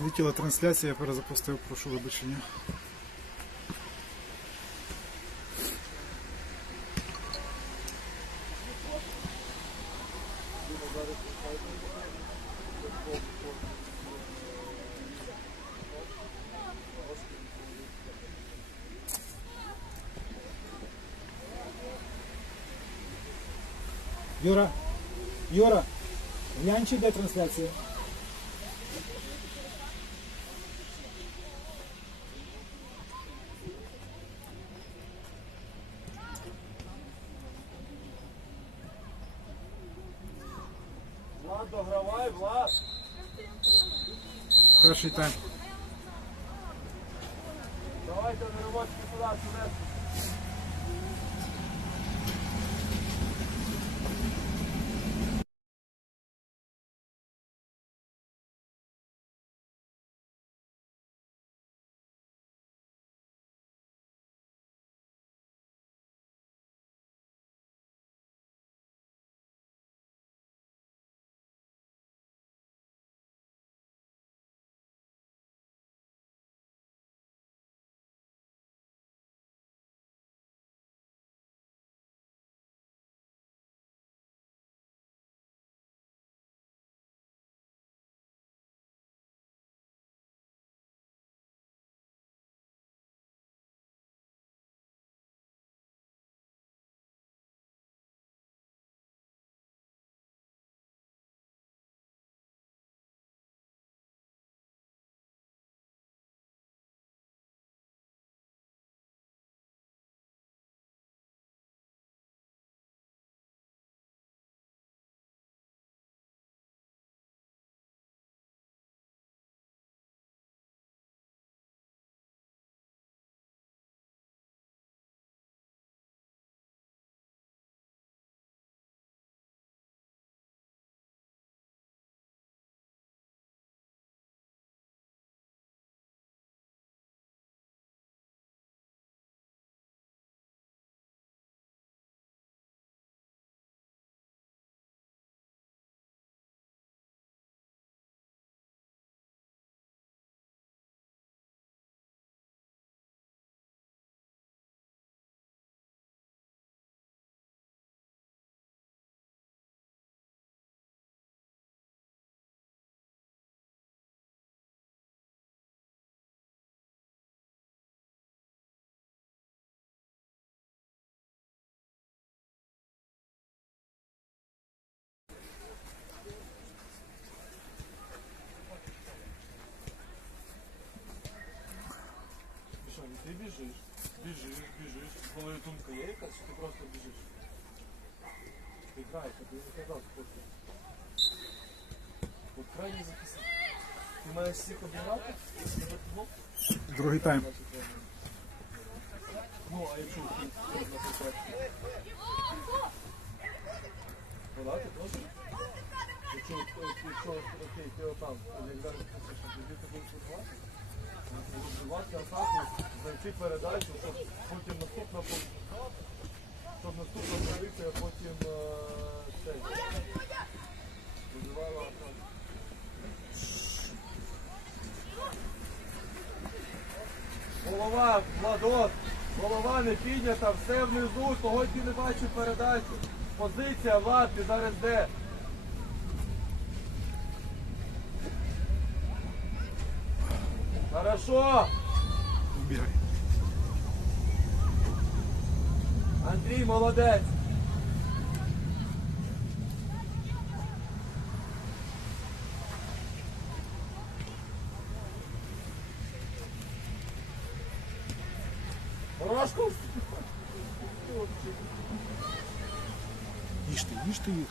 Злетіла трансляція, я перезапустив, прошу вибачення. Юра, Юра, глянь, чи йде трансляція. Перший думка є якась, чи ти просто біжиш. Ти граєш, а ти не казав спокій. От крайній захисник. Ти маєш всіх обіграти? Другий тайм. Ну, а якщо ти на контракті? Подати теж? Якщо, ти отам, як зараз пишеш, тоді ти будеш вибивати? Вибивати атаку, знайти передачу, щоб потім наступна щоб наступна позиція потім е, цей. Вибивала атаку. Голова, Владос, голова не піднята, все внизу, ти не бачив передачу. Позиція, Влад, ти зараз де? Хорошо! Убігай. Андрій, молодець! Порошку? Їж ти, їж ти їх.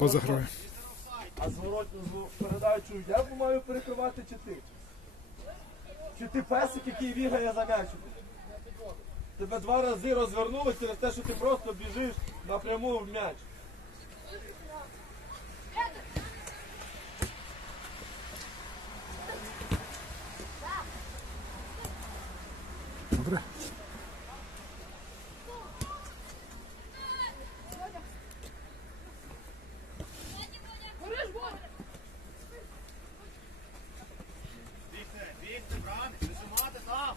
Поза грою. А зворотну передачу я маю перекривати чи ти? Чи ти песик, який бігає за м'ячем? Тебе два рази розвернули через те, що ти просто біжиш напряму в м'яч. Добре. Бігти, брани, вижимати там.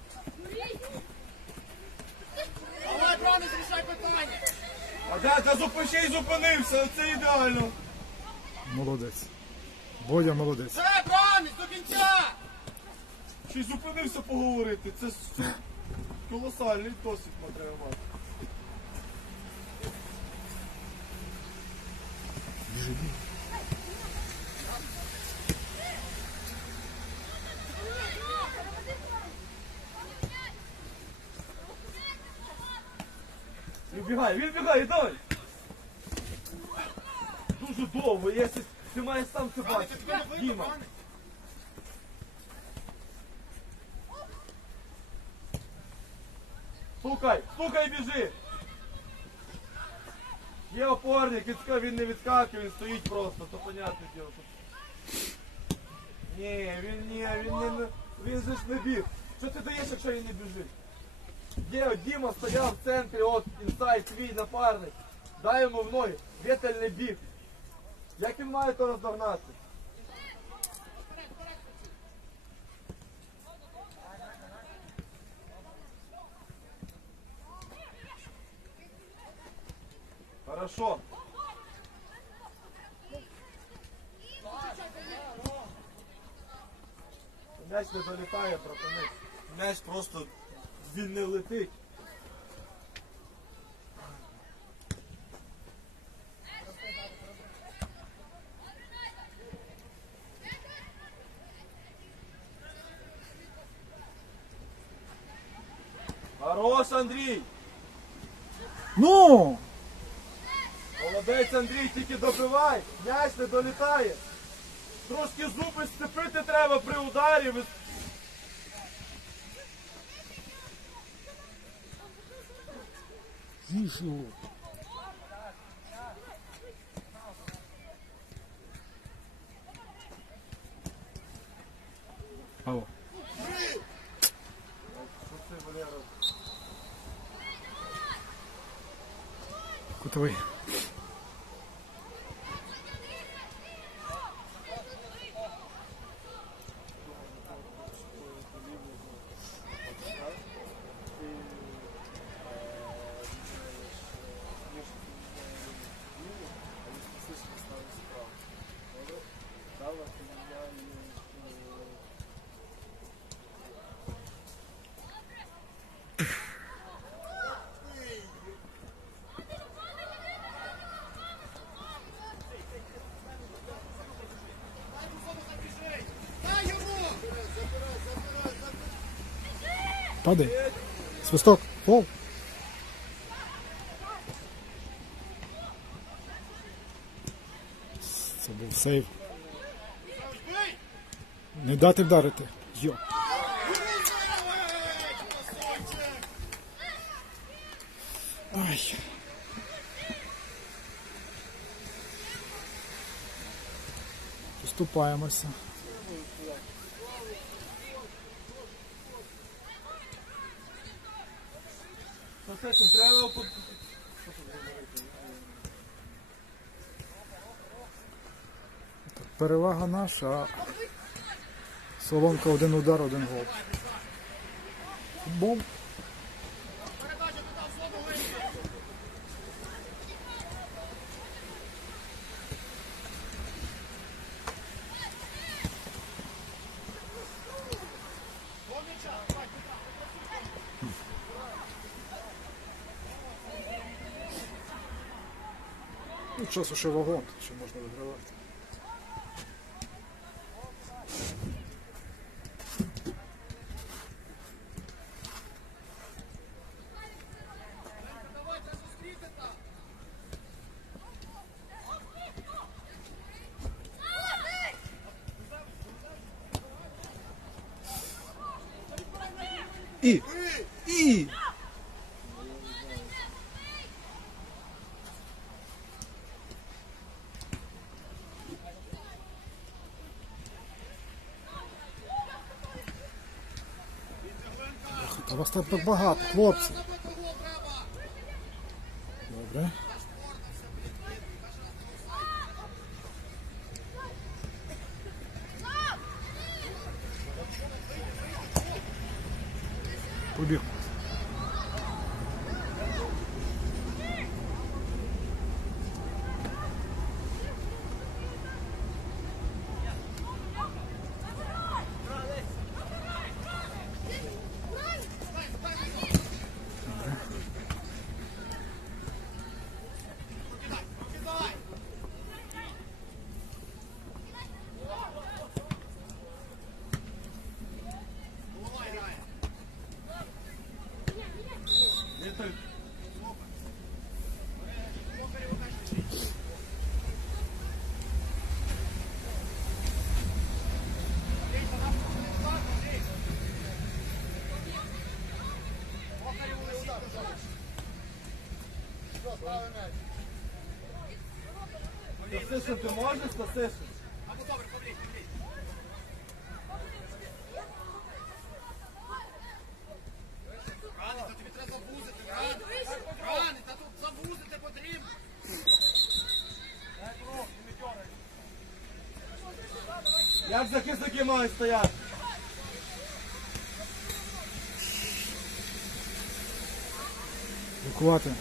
Давай, брани, зрішай питання. А дядя зупинився це ідеально. Молодець. Бодя молодець. Все, брани, до кінця. Й зупинився поговорити. Це с- колосальний досвід треба мати. Відбігай, відбігай, давай. Дуже довго, якщо ти маєш сам це Брани, ти бачити. тебе не вийде, Діма. брани. Стукай, стукай, біжи. Є опорник, відска- він не відскакує, він стоїть просто, то понятне діло. що- Ні, він ні, він не, не- він же ж не біг. Що ти даєш, якщо він не біжить? Є, от Діма стояв в центрі, от інсайд свій напарник. Дай йому в ноги. Вітель не біг. Як він має то роздогнати? Хорошо. М'яч не долітає, братани. М'яч просто він не летить. Хорош, Андрій! Ну! Молодець Андрій, тільки добивай, м'яч не долітає. Трошки зуби сцепити треба при ударі. Ви- Їж його. Алло. Що це, Валера? Кутовий. Падай. Свисток. Фол. Це був сейв. Не дати вдарити. Йо. Ай. Поступаємося. Перевага наша. а Соломка один удар, один гол. Футбол. Передача туди в зону вийде. До м'яча. Давай, туди. Ну, часу ще вагон, ще можна вигравати. І. І. Так багато, хлопці. Добре. Побіг. Стасишин, ти можеш, Стасишин? Рани, та тобі треба забузити, рани. Рани, тут забузити потрібно. Як захисники мають стояти? Блокувати.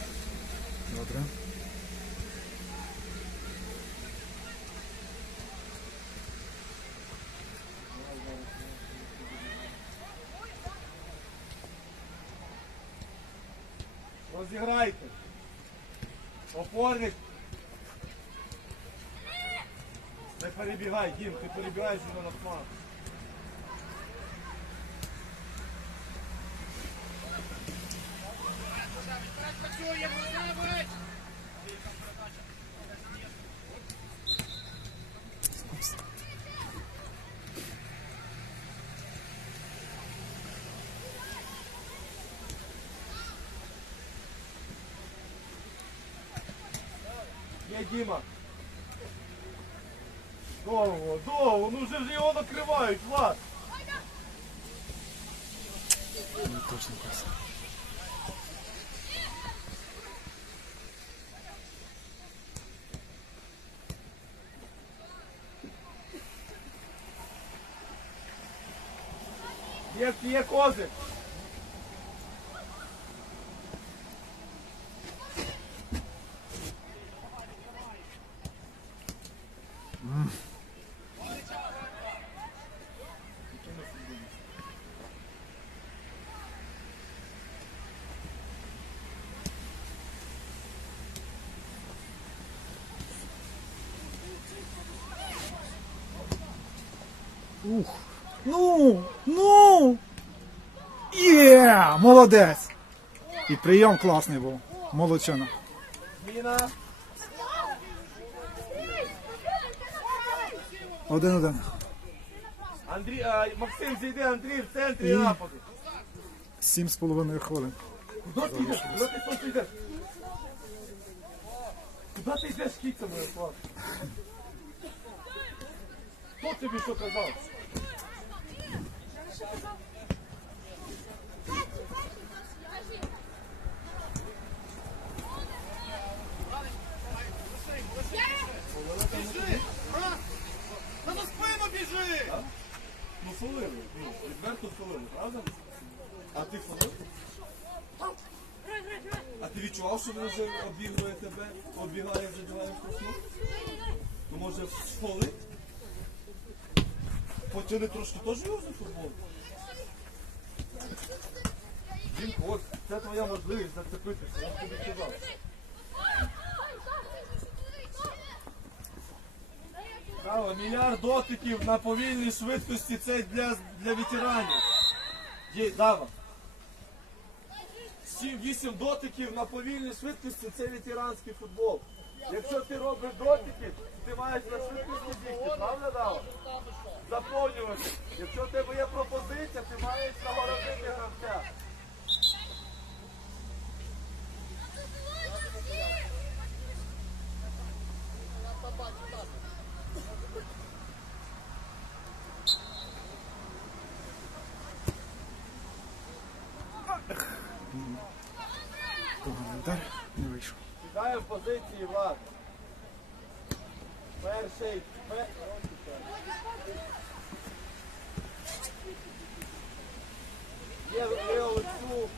Розіграйте. Опорник. Не перебігай, Дім, ти перебігаєш на смак. Є Діма. Довго, довго, ну вже ж його накривають, Влад. Ну, Точно пас. Є, є козик. Ух. Ну, ну. Є! Молодець! І прийом класний був. Молодчина. Один-один. Андрій, а, Максим, зійди, Андрій в центрі І- нападу. Сім з половиною хвилин. Куди ти йдеш? Куди ти просто йдеш? Куди ти йдеш кіцями, Влад? Хто тобі що казав? Біжи! Ну, солили. Відверто солили, правда? А ти солив? А ти відчував, що він вже обігрує тебе, оббігає, забігає в красну? Ну, може, соли? Потяни трошки теж його футбол? Дімко, от це твоя можливість зацепитися, я тобі сказав. Право, мільярд дотиків на повільній швидкості це для, для ветеранів. Є, Дава. 7-8 дотиків на повільній швидкості це ветеранський футбол. Якщо ти робиш дотики, ти маєш на швидкості правда Дава? Заповнювати. Якщо в тебе є пропозиція, ти маєш нагородити гравця. Удар. В позиції Влад. Перший. пер- Є, Олексю.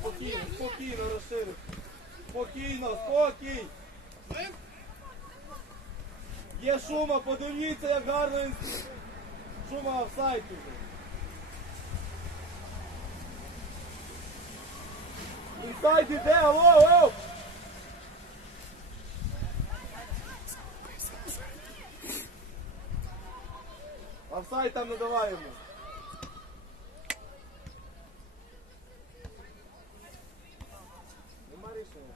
Спокійно, спокійно розширити. Спокійно, спокій. Є шума, подивіться, як гарно він. Шума офсайд уже. Інсайд іде, алло, алло! Офсайд там не давай йому. Нема рішення.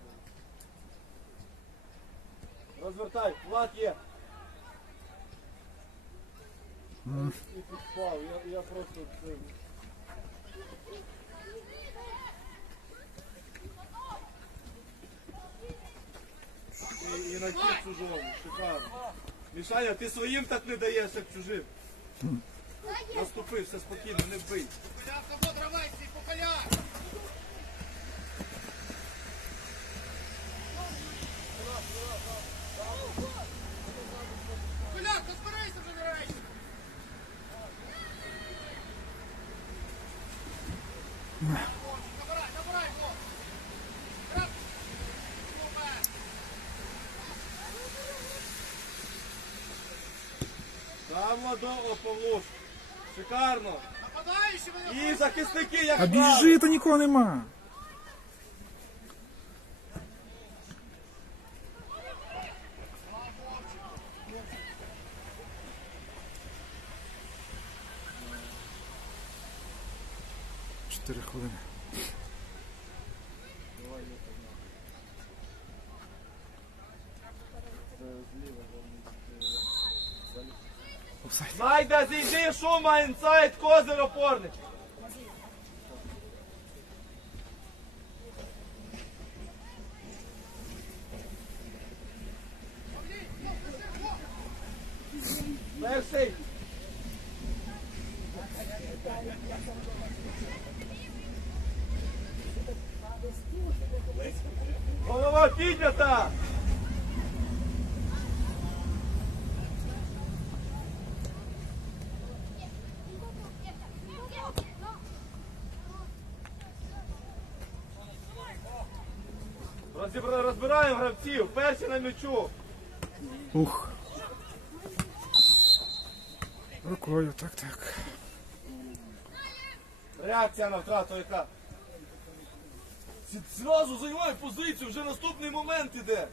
Розвертай, Влад є. І підпав, я, я просто це. І, і на кіт чужому, шикарно. Мішаня, ти своїм так не даєш, як чужим. Наступи, все спокійно, не бий. Коля, кого дровайся, по Павлуш. Шикарно. І захисники, як А біжи, то нікого нема. Чотири хвилини. Офсайд. Найда, зійди, шума, інсайд, козир, опорник. Перший. Голова піднята. Розбираємо гравців. Перший на м'ячу. Ух. Рукою, так, так. Реакція на втрату яка? Зразу займай позицію, вже наступний момент іде.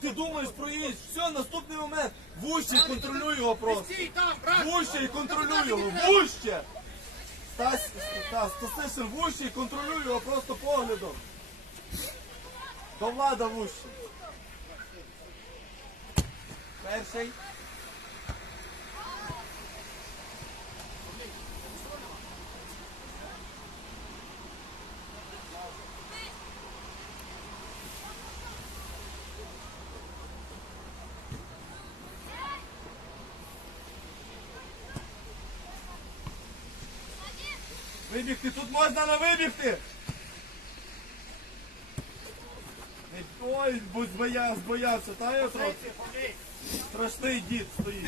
Ти думаєш про інш, все, наступний момент. Вуще і контролюй його просто. Вуще і контролюй його, вуще! Стась, Стас, Стасишин, вуще і контролюй його просто поглядом. До влада вуще. Перший. Вибігти, тут можна не вибігти. Ой, будь збоя, збоявся, та я трохи. Страшний дід стоїть.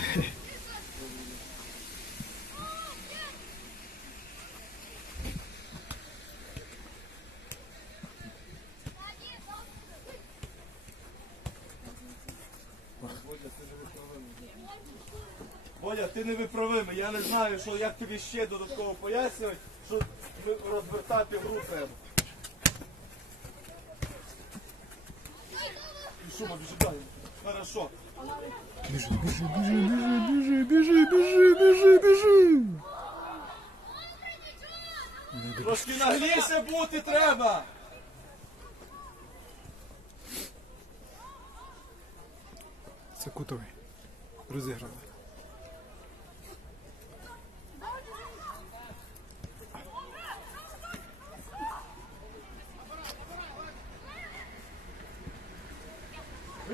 Боля, ти не виправимий. Я не знаю, що, як тобі ще додатково пояснювати, що розвертати гру треба. машина бежит. Хорошо. Бежи, бежи, бежи, бежи, бежи, бежи, бежи, бежи. Трошки нагрійся бути треба. Це кутовий. Розіграли.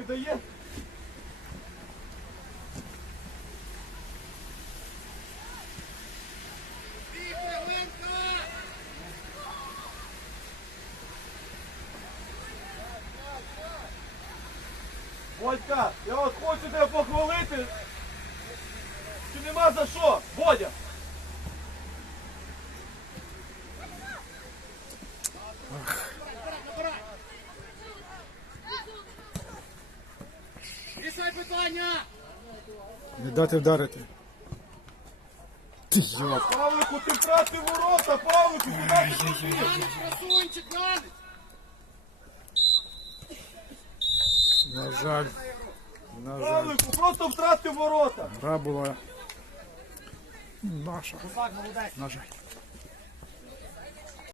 Видає. Хвилинка! Я от хочу тебе похвалити. Чи нема за що? Бодя! Рішай Не дати вдарити. Ти йоп. Павлику, ти втратив ворота, Павлику, куди ти? Янець, красунчик, Янець! На жаль. На жаль. Павлику, просто втратив ворота. Гра була наша. На жаль.